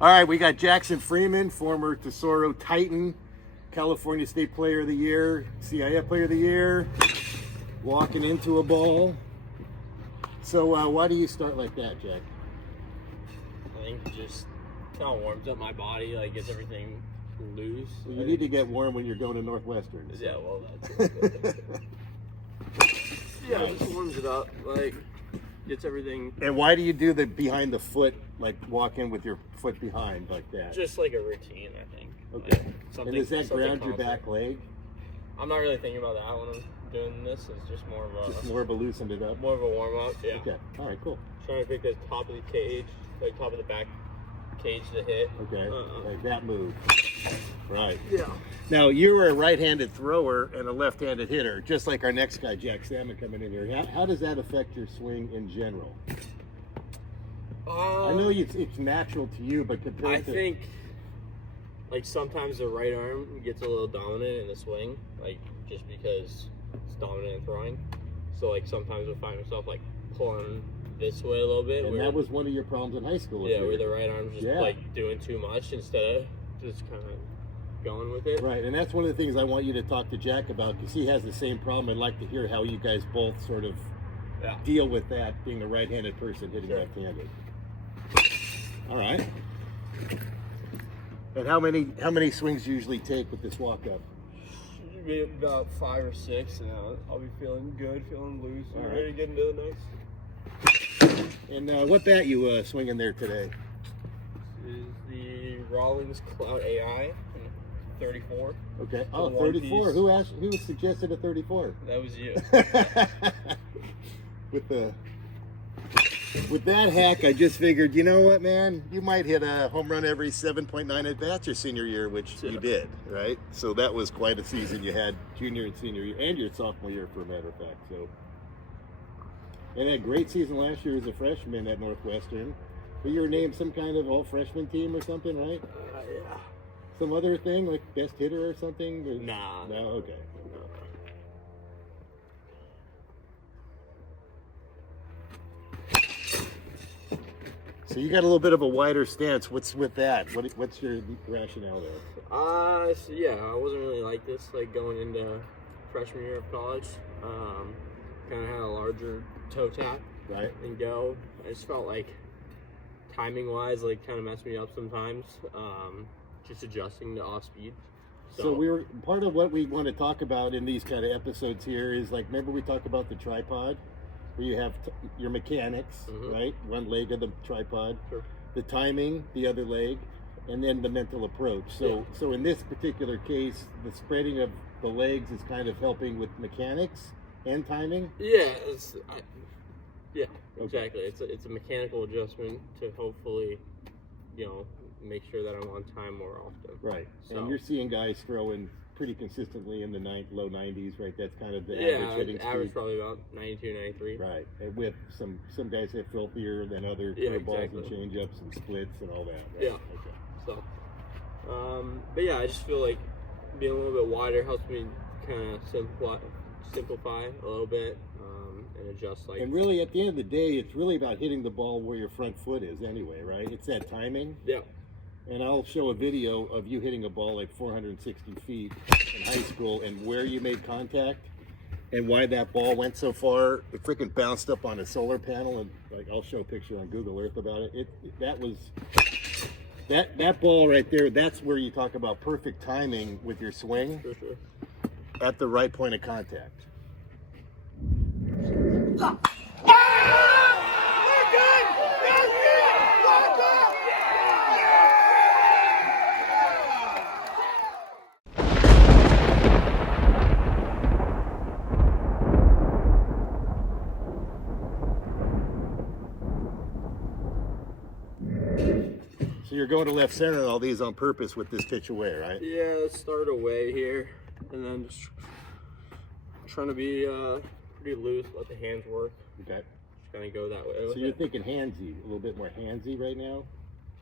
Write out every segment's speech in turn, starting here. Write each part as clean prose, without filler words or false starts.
All right, we got Jackson Freeman, former Tesoro Titan, California State Player of the Year, CIF Player of the Year, walking into a ball. So why do you start like that, Jack? I think it just kind of warms up my body, like gets everything loose. Well, you need to get warm when you're going to Northwestern. So. Yeah, well, that's yeah, it just warms it up, like gets everything. And why do you do the behind the foot, like walk in with your foot behind like that? Just like a routine, I think. Okay. Like and does that ground your back leg? I'm not really thinking about that when I'm doing this. It's just more of a loosened it up. More of a warm up. Yeah. Okay. All right. Cool. Trying to pick the top of the cage, like top of the back cage to hit. Okay. Like that move. Right. Yeah. Now you were a right-handed thrower and a left-handed hitter, just like our next guy, Jack Salmon, coming in here. How does that affect your swing in general? I know it's natural to you, but compared to... I think, like, sometimes the right arm gets a little dominant in the swing, like, just because it's dominant in throwing. So, like, sometimes I find myself, like, pulling this way a little bit. And that was one of your problems in high school. Yeah, where the right arm's just, like, doing too much instead of just kind of going with it. Right, and that's one of the things I want you to talk to Jack about, because he has the same problem. I'd like to hear how you guys both sort of deal with that, being a right-handed person hitting left-handed. All right. And how many swings do you usually take with this walk-up? Maybe about 5 or 6, and I'll be feeling good, feeling loose, and ready to get into the next. And what bat you swinging there today? This is the Rawlings Cloud AI 34. Okay. Oh, 34. Who suggested a 34? That was you. With that hack, I just figured, you know what, man? You might hit a home run every 7.9 at bats your senior year, which you did, right? So that was quite a season you had junior and senior year, and your sophomore year, for a matter of fact. So, and a great season last year as a freshman at Northwestern. But you were named some kind of all-freshman team or something, right? Yeah. Some other thing, like best hitter or something? Or... Nah. No? Okay. So you got a little bit of a wider stance. What's with that? What's your rationale there? So yeah, I wasn't really like this, like going into freshman year of college. Kind of had a larger toe tap. Right. And go. I just felt like timing-wise, like kind of messed me up sometimes. Just adjusting to off speed. So we were part of what we want to talk about in these kind of episodes here is, like, remember we talked about the tripod, where you have your mechanics, right? One leg of the tripod, the timing, the other leg, and then the mental approach. So in this particular case, the spreading of the legs is kind of helping with mechanics and timing. Yeah, exactly. It's a mechanical adjustment to hopefully, make sure that I'm on time more often. Right. So. And you're seeing guys throwing pretty consistently in the low 90s, right? That's kind of the average hitting speed. Average probably about 92, 93. Right. And with some guys that filthier than other curveballs and changeups and splits and all that. Right? Yeah. Okay. So, but yeah, I just feel like being a little bit wider helps me kind of simplify a little bit and adjust. Like. And really, at the end of the day, it's really about hitting the ball where your front foot is anyway, right? It's that timing. Yeah. And I'll show a video of you hitting a ball like 460 feet in high school and where you made contact and why that ball went so far. It freaking bounced up on a solar panel, and like I'll show a picture on Google Earth about it. That ball right there, that's where you talk about perfect timing with your swing. For sure. At the right point of contact. So you're going to left center and all these on purpose with this pitch away, right? Yeah, let's start away here, and then just trying to be pretty loose, let the hands work. Okay. Just kind of go that way. So you're thinking handsy, a little bit more handsy right now?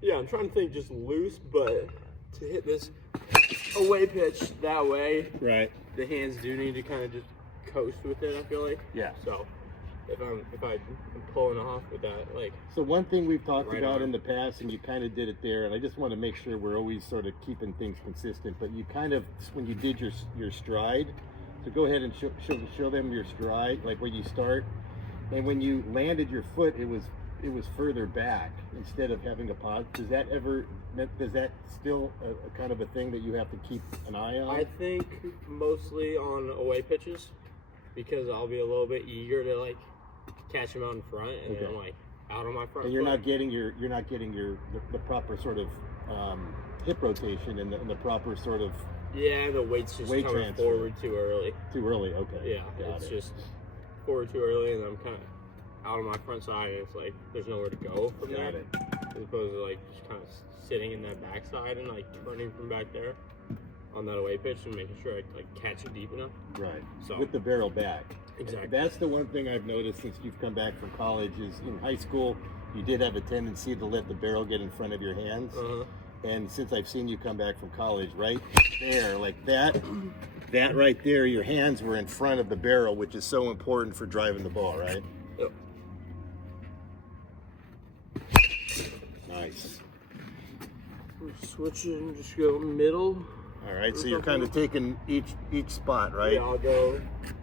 Yeah, I'm trying to think just loose, but to hit this away pitch that way, right? The hands do need to kind of just coast with it, I feel like. Yeah. So, if I'm pulling off with that, like. So one thing we've talked about arm. in the past, and you kind of did it there, and I just want to make sure we're always sort of keeping things consistent. But you kind of, when you did your stride, so go ahead and show them your stride, like where you start, and when you landed your foot, it was further back instead of having a pause. Does that still a kind of a thing that you have to keep an eye on? I think mostly on away pitches, because I'll be a little bit eager to like catch him out in front, and then I'm like out on my front. And you're not getting the proper sort of hip rotation and the proper sort of the weight's just coming transfer. forward too early. Too early, okay. Yeah, it's just forward too early, and I'm kind of out on my front side, and it's like there's nowhere to go from there. As opposed to like just kind of sitting in that backside and like turning from back there on that away pitch and making sure I like catch it deep enough. Right. So with the barrel back. Exactly. That's the one thing I've noticed since you've come back from college is in high school you did have a tendency to let the barrel get in front of your hands. And since I've seen you come back from college, right there, like that right there, your hands were in front of the barrel, which is so important for driving the ball, right? Yep. Nice. We're switching, just go middle. All right, so you're kind of taking each spot, right? Yeah, I'll go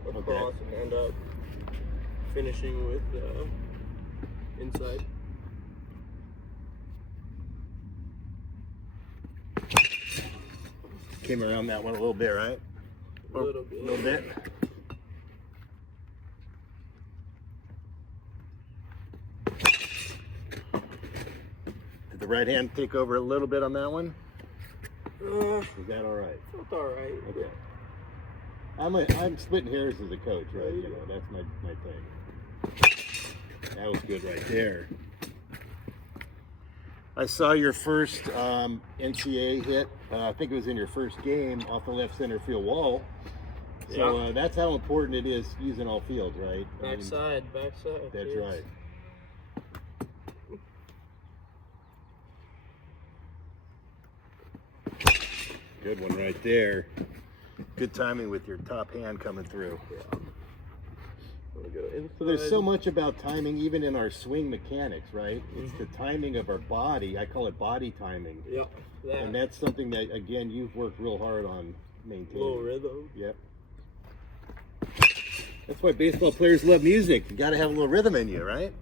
across and end up finishing with inside. Came around that one a little bit, right? A little bit. A little bit. Did the right hand take over a little bit on that one? Is that all right? It's all right. Okay. I'm splitting hairs as a coach, right? You know, that's my thing. That was good right there. I saw your first NCAA hit. I think it was in your first game off the left center field wall. So that's how important it is using all fields, right? Backside. That's right. Good one right there. Good timing with your top hand coming through. Yeah. So there's so much about timing, even in our swing mechanics, right? It's the timing of our body. I call it body timing. Yep. And that's something that, again, you've worked real hard on maintaining. A little rhythm. Yep. That's why baseball players love music. You got to have a little rhythm in you, right?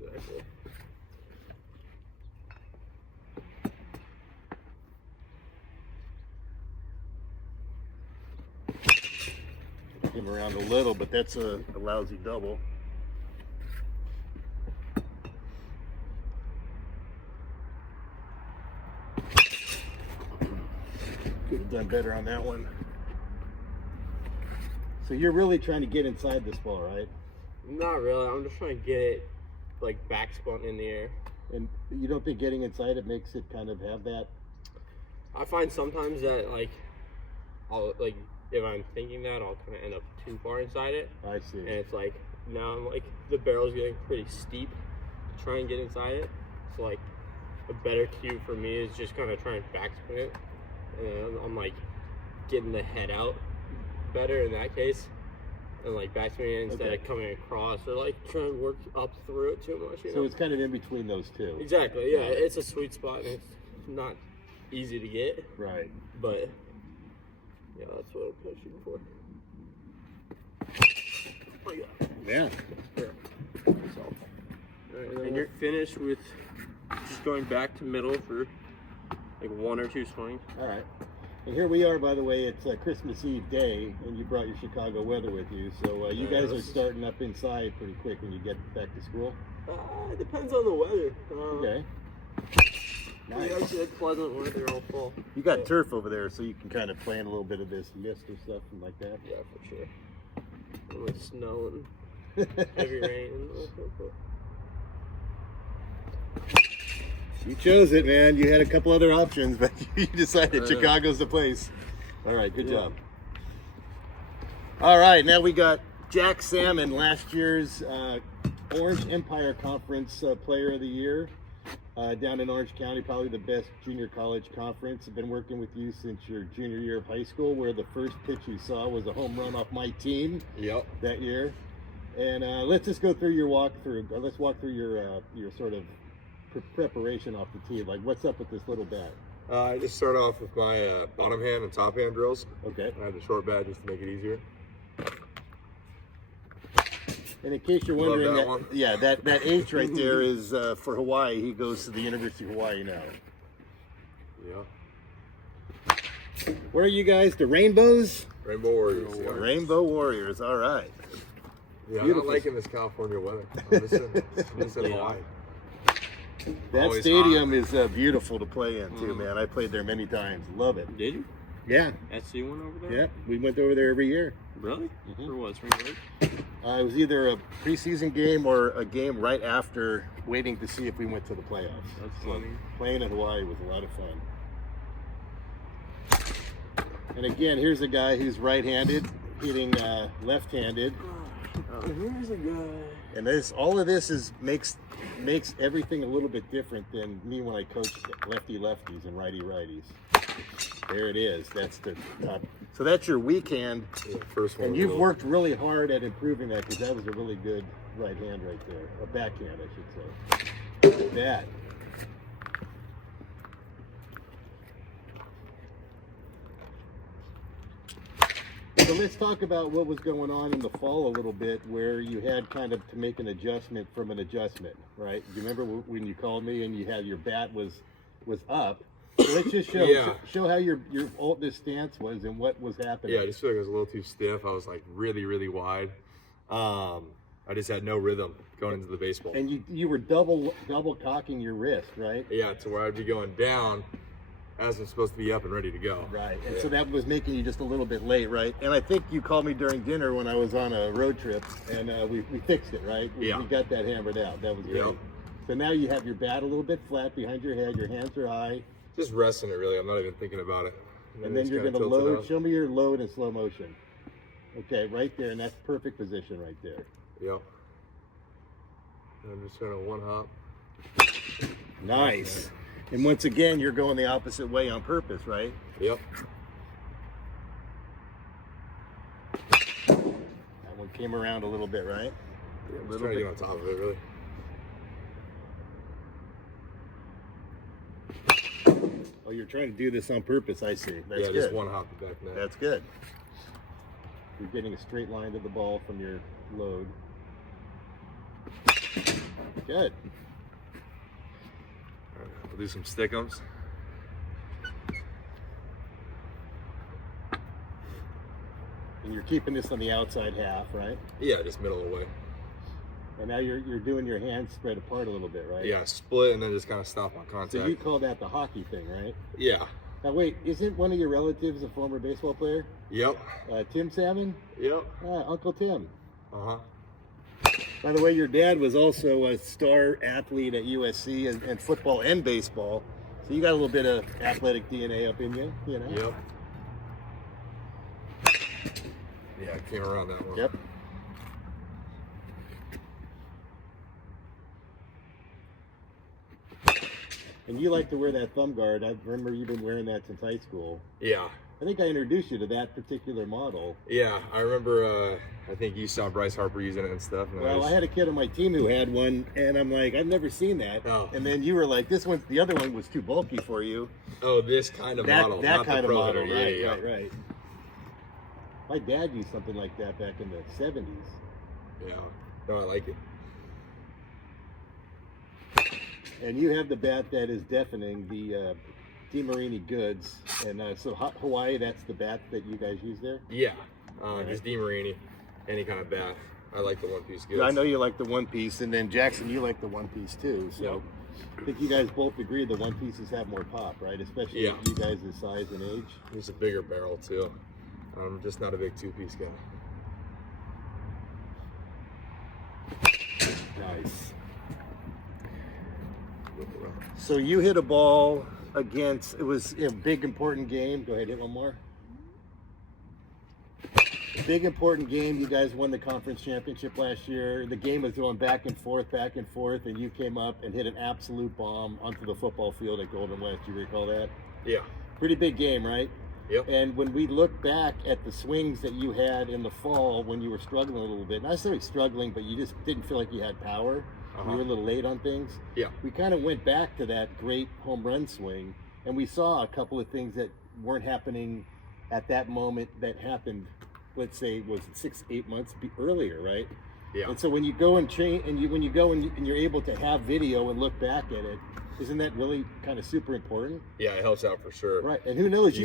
Exactly. Him around a little, but that's a lousy double. Could have done better on that one. So you're really trying to get inside this ball, right? Not really. I'm just trying to get it like back spun in the air. And you don't think getting inside it makes it kind of have that? I find sometimes that like I'll like if I'm thinking that I'll kind of end up too far inside it. I see. And it's like now I'm like the barrel's getting pretty steep to try and get inside it. So like a better cue for me is just kind of trying to backspin it, and I'm like getting the head out better in that case, and like backspinning it instead of coming across or like trying to work up through it too much. You know? So it's kind of in between those two. Exactly. Yeah, it's a sweet spot and it's not easy to get. Right. But yeah, that's what I'm pushing for. Oh, yeah. Yeah. So, and then you're finished with just going back to middle for like one or two swings. All right. And here we are, by the way, it's Christmas Eve day, and you brought your Chicago weather with you. So you guys are starting up inside pretty quick when you get back to school? It depends on the weather. Okay. We actually had pleasant weather all fall. You got turf over there, so you can kind of plan a little bit of this mist or stuff and like that? Yeah, for sure. And with snow and heavy rain. You chose it, man. You had a couple other options, but you decided Chicago's the place. All right, good job. All right, now we got Jack Salmon, last year's Orange Empire Conference Player of the Year down in Orange County, probably the best junior college conference. I've been working with you since your junior year of high school, where the first pitch you saw was a home run off my team that year. And let's just go through your walkthrough. Let's walk through your sort of preparation off the tee. Like, what's up with this little bat? I just start off with my bottom hand and top hand drills. Okay. I have the short bat just to make it easier. And in case you're wondering, that one. Yeah, that H right there is for Hawaii. He goes to the University of Hawaii now. Yeah. Where are you guys? The Rainbows? Rainbow Warriors. Yeah. Rainbow Warriors. All right. Yeah, I'm Beautiful. not liking this California weather. I'm missing Hawaii. That Always stadium hot. is beautiful to play in too, man. I played there many times. Love it. Did you? Yeah. SC one over there? Yeah. We went over there every year. Really? Mhm. For what? Spring break? It was either a preseason game or a game right after, waiting to see if we went to the playoffs. That's So funny. playing in Hawaii was a lot of fun. And again, here's a guy who's right-handed, hitting left-handed. Here's a guy. And all of this makes everything a little bit different than me when I coached lefties and righties. There it is. That's the top. So that's your weak hand. Yeah, first one. And you've worked really hard at improving that, because that was a really good right hand right there. A backhand, I should say. Look at that. So let's talk about what was going on in the fall a little bit, where you had kind of to make an adjustment from an adjustment, right? Do you remember when you called me and you had your bat was up? So let's just show how your this stance was and what was happening. Yeah, I just feel like it was a little too stiff. I was like really wide. I just had no rhythm going into the baseball. And you were double cocking your wrist, right? Yeah, to where I'd be going down as I'm supposed to be up and ready to go. Right. And so that was making you just a little bit late, right? And I think you called me during dinner when I was on a road trip, and we fixed it, right? We got that hammered out. That was great. Yep. So now you have your bat a little bit flat behind your head. Your hands are high. Just resting it, really. I'm not even thinking about it. And then you're going to load. Show me your load in slow motion. Okay, right there. And that's perfect position right there. Yep. I'm just going to one hop. Nice. And once again, you're going the opposite way on purpose, right? Yep. That one came around a little bit, right? Yeah, I'm just trying to get on top of it, really. Oh, you're trying to do this on purpose, I see. That's good. Just one hop back now. That's good. You're getting a straight line to the ball from your load. Good. All right, we'll do some stick'ems. And you're keeping this on the outside half, right? Yeah, just middle of the way. And now you're doing your hands spread apart a little bit, right? Yeah, split and then just kind of stop on contact. So you call that the hockey thing, right? Yeah. Now wait, isn't one of your relatives a former baseball player? Yep. Tim Salmon? Yep. Uncle Tim. Uh-huh. By the way, your dad was also a star athlete at USC and football and baseball. So you got a little bit of athletic DNA up in you, you know? Yep. Yeah, I came around that one. Yep. And you like to wear that thumb guard. I remember you've been wearing that since high school. Yeah. I think I introduced you to that particular model. Yeah, I remember, I think you saw Bryce Harper using it and stuff. And Well, I had a kid on my team who had one, and I'm like, I've never seen that. Oh. And then you were like, the other one was too bulky for you. Oh, this kind of model. That not kind the of Pro model, Hitter. right. My dad used something like that back in the 70s. Yeah. No, I like it. And you have the bat that is deafening, the DeMarini Goods. And so Hawaii, that's the bat that you guys use there? Yeah. Just DeMarini, any kind of bat. I like the one-piece goods. I know you like the one piece, and then Jackson, you like the one piece too. So Yep. I think you guys both agree the one pieces have more pop, right? Especially Yeah. with you guys' size and age. There's a bigger barrel too. I'm just not a big two-piece guy. Nice. So you hit a ball against, it was a big important game. Go ahead, hit one more. Big important game. You guys won the conference championship last year. The game was going back and forth, and you came up and hit an absolute bomb onto the football field at Golden West. Do you recall that? Yeah. Pretty big game, right? Yep. And when we look back at the swings that you had in the fall when you were struggling a little bit, not necessarily struggling, but you just didn't feel like you had power. You were a little late on things. Yeah. We kind of went back to that great home run swing, and we saw a couple of things that weren't happening at that moment that happened, let's say, was it 6-8 months earlier, right? Yeah. And so when you go and change, and when you go and you're able to have video and look back at it, isn't that really kind of super important? Yeah, it helps out for sure. Right, and who knows? You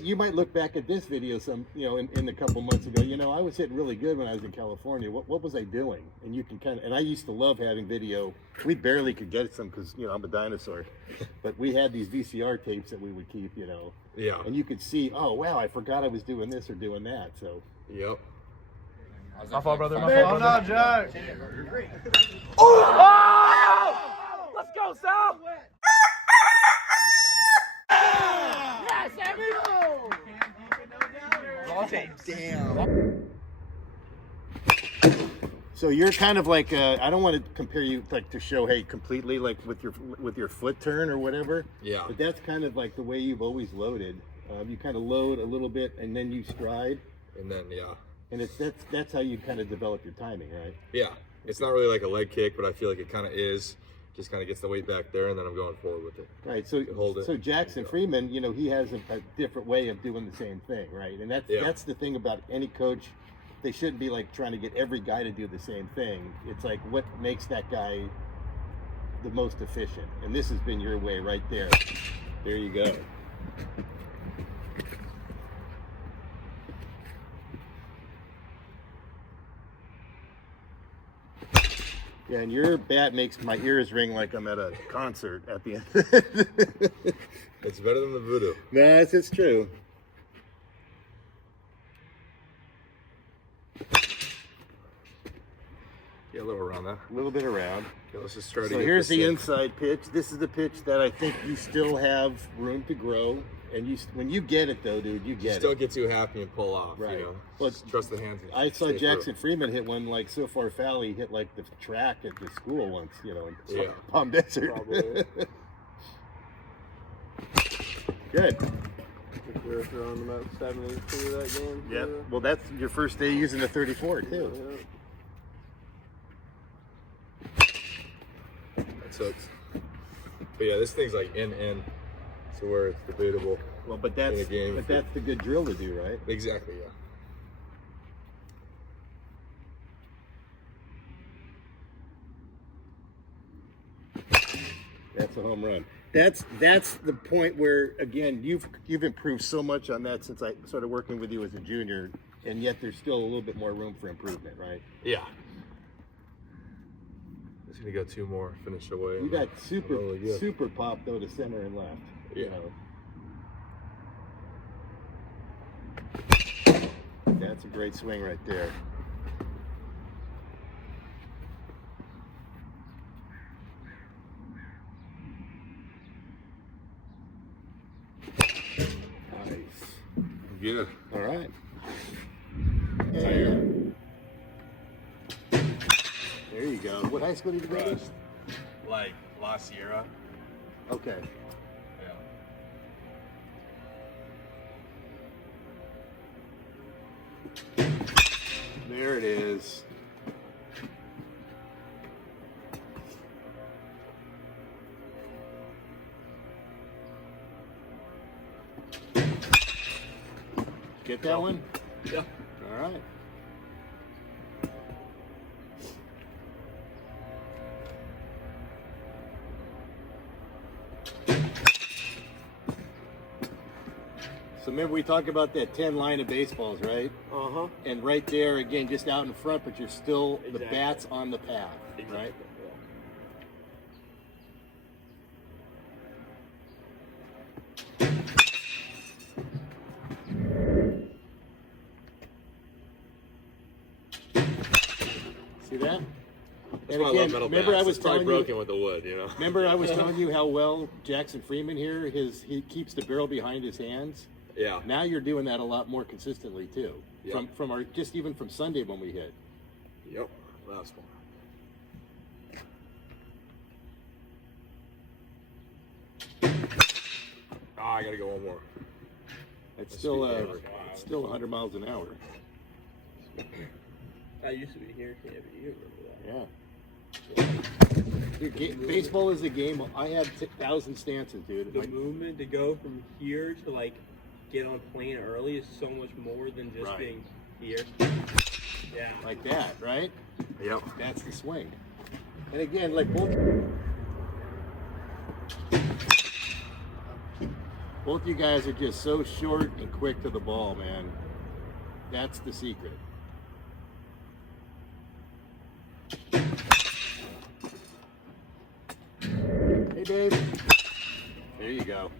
You might look back at this video in a couple months ago. I was hitting really good when I was in California. What was I doing? And you can and I used to love having video. We barely could get some because I'm a dinosaur, but we had these VCR tapes that we would keep. Yeah. And you could see, oh wow, I forgot I was doing this or doing that. So. Yep. My fault, brother. My fault. No, Jack. Oh! Let's go, Sal! Yes, Sammy! Damn. So you're kind of like I don't want to compare you like to show completely like with your foot turn or whatever. Yeah. But that's kind of like the way you've always loaded. You kind of load a little bit and then you stride. And then And that's how you kind of develop your timing, right? Yeah. It's not really like a leg kick, but I feel like it kind of is. Just kind of gets the weight back there, and then I'm going forward with it. Right. So hold it. So Jackson Freeman, he has a different way of doing the same thing, right? And that's the thing about any coach. They shouldn't be like trying to get every guy to do the same thing. It's like what makes that guy the most efficient. And this has been your way right there. There you go. Yeah, and your bat makes my ears ring like I'm at a concert at the end. It's better than the voodoo. No, it's true. Yeah, a little around that. A little bit around. Okay, let's just try to So get here's this the in. inside pitch. This is the pitch that I think you still have room to grow. And when you get it, though, dude, you get Just don't get too happy and pull off. Right. Well, just trust the hands. And I saw stay Jackson Freeman hit one like so far foul. He hit like the track at the school once, in Yeah. Palm Desert. Probably. Good. We were throwing about 72 that game. Yeah. too. Well, that's your first day using the 34 too. Yeah. That sucks. But yeah, this thing's like in, so where it's debatable. Well, but In a game. that's the good drill to do, right? Exactly, yeah. That's a home run. That's the point where again you've improved so much on that since I started working with you as a junior, and yet there's still a little bit more room for improvement, right? Yeah. Just gonna go two more, finish away. You got really good. super pop though to center and left. Yeah. That's a great swing right there. Nice. Good. All right. And there you go. What high school did you go to? Like La Sierra. Okay. Yeah. There it is. Get that one? Yeah. All right. So remember we talked about that 10 line of baseballs, right? Uh-huh. And right there, again, just out in front, but you're still, the Exactly. bat's on the path, right? See that? And That's why I love metal remember bats. I was It's probably telling you, broken with the wood, remember I was telling you how well Jackson Freeman here, he keeps the barrel behind his hands. Yeah. Now you're doing that a lot more consistently too. Yeah. From our even from Sunday when we hit. Yep. Last one. I gotta go one more. It's still 100 miles an hour. I used to be here. Yeah, but you remember Yeah. that. Dude, baseball is a game. I had 1,000 stances, dude. The movement to go from here to like get on plane early is so much more than just being here. Yeah. Like that, right? Yep. That's the swing. And again, like both you guys are just so short and quick to the ball, man. That's the secret. Hey, Dave. There you go.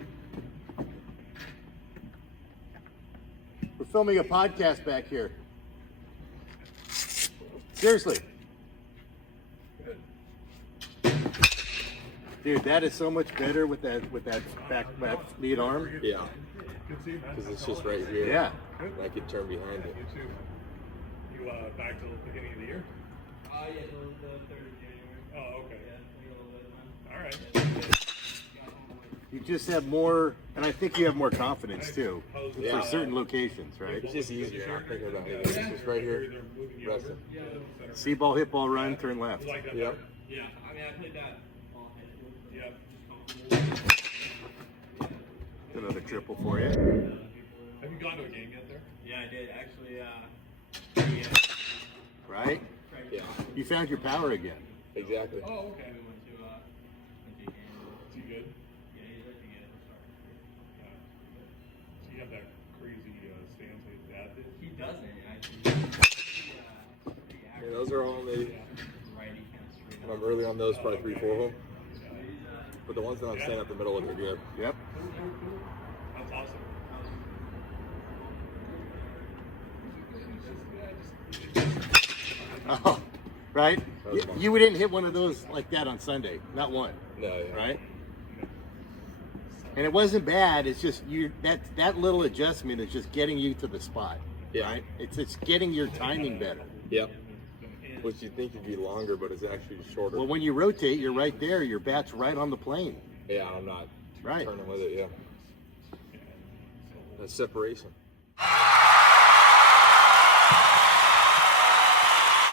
We're filming a podcast back here. Seriously. Dude, that is so much better with that back lead arm. Yeah. Because it's just right here. Yeah. And I can turn behind it. You back to the beginning of the year? Yeah, the 3rd of January. Oh, okay. Yeah, All right. You just have more, and I think you have more confidence too, Yeah. for certain locations, right? It's just easier. Not thinking about anything. It's just right here. Resting. See ball, hit ball, run, turn left. Like that. Yep. Yeah, I mean, I played that all high school. Yeah. Another triple for you. Have you gone to a game yet there? Yeah, I did actually. Right? Yeah. You found your power again. Exactly. Oh, okay. We went to a game. Is he good? Yeah, he's actually good. Yeah. So you have that crazy stance like that. He doesn't actually. Yeah, those are all maybe. Righty kind of straight I'm early on those, probably 3-4 home. But the ones that I'm staying up the middle with are good. Yep. That's awesome. Oh, right? That was You didn't hit one of those like that on Sunday. Not one. No, yeah. Right? And it wasn't bad. It's just that little adjustment is just getting you to the spot. Yeah. Right? It's getting your timing better. Yep. Which you think would be longer, but it's actually shorter. Well, when you rotate, you're right there. Your bat's right on the plane. Yeah, I'm not Right. turning with it, yeah. That's separation.